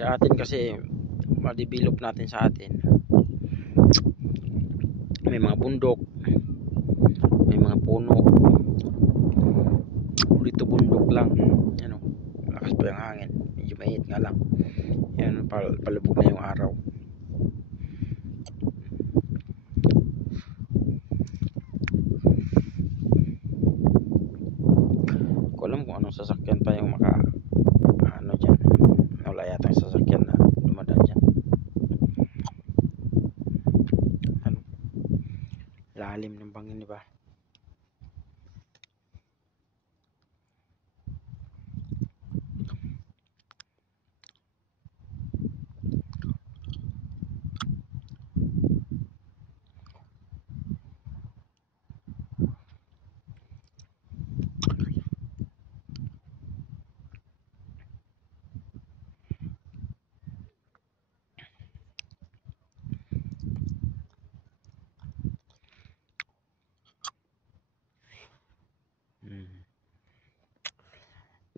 Sa atin kasi ma-develop natin sa atin, may mga bundok, may mga puno. Dito bundok lang, ano, lakas pa yung hangin, medyo mainit nga lang. Yan, palubog na yung araw. Ko alam kung anong sasakyan pa yung ano dyan. Wala yatang sasakyan na dumadaan dyan. Ano, lalim ng bangin, diba?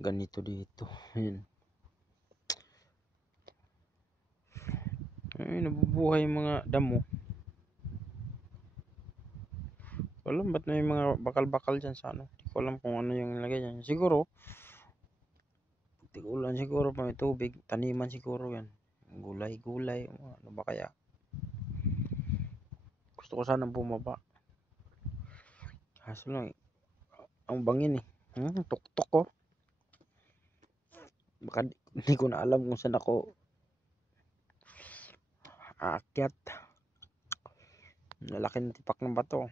Ganito dito. Ayan. Ay, nabubuhay yung mga damo. Alam ba't may mga bakal-bakal dyan sa ano? Hindi ko alam kung ano yung nilagay dyan. Siguro, tigulan siguro pa may tubig. Taniman siguro yan. Gulay-gulay. Ano ba kaya? Gusto ko sanang bumaba. Kaso lang, ang bangin eh. Tuktok ko. Baka hindi ko na alam kung saan ako aakyat. Lalaki ng tipak ng bato.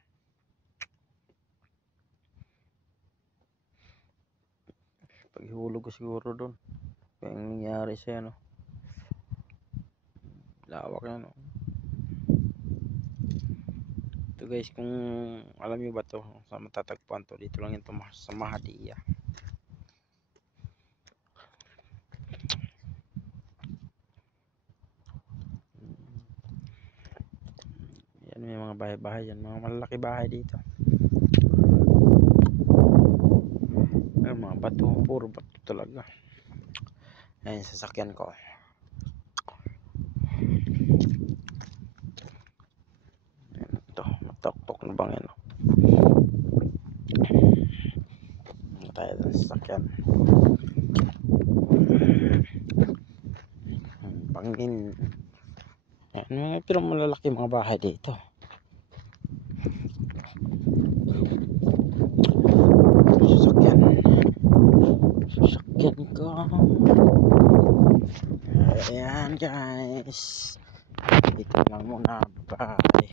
Paghulog ko siguro doon. Kaya ang nangyari siya, no? Lawak yan, no? Ito guys, kung alam nyo ba to, sa matatagpuan to, dito lang yung sa Mahadiya. Yan, may mga bahay-bahay yan, mga malaki bahay dito. Ay, mga bato, puro bato talaga. Ayan, sasakyan ko. Ayan, ito, matok-tok na bang yan. Tayo sa sasakyan. Bangin. Ayan, pero malalaki mga bahay dito. Sasakyan ko. Ayan guys, dito lang muna, bye.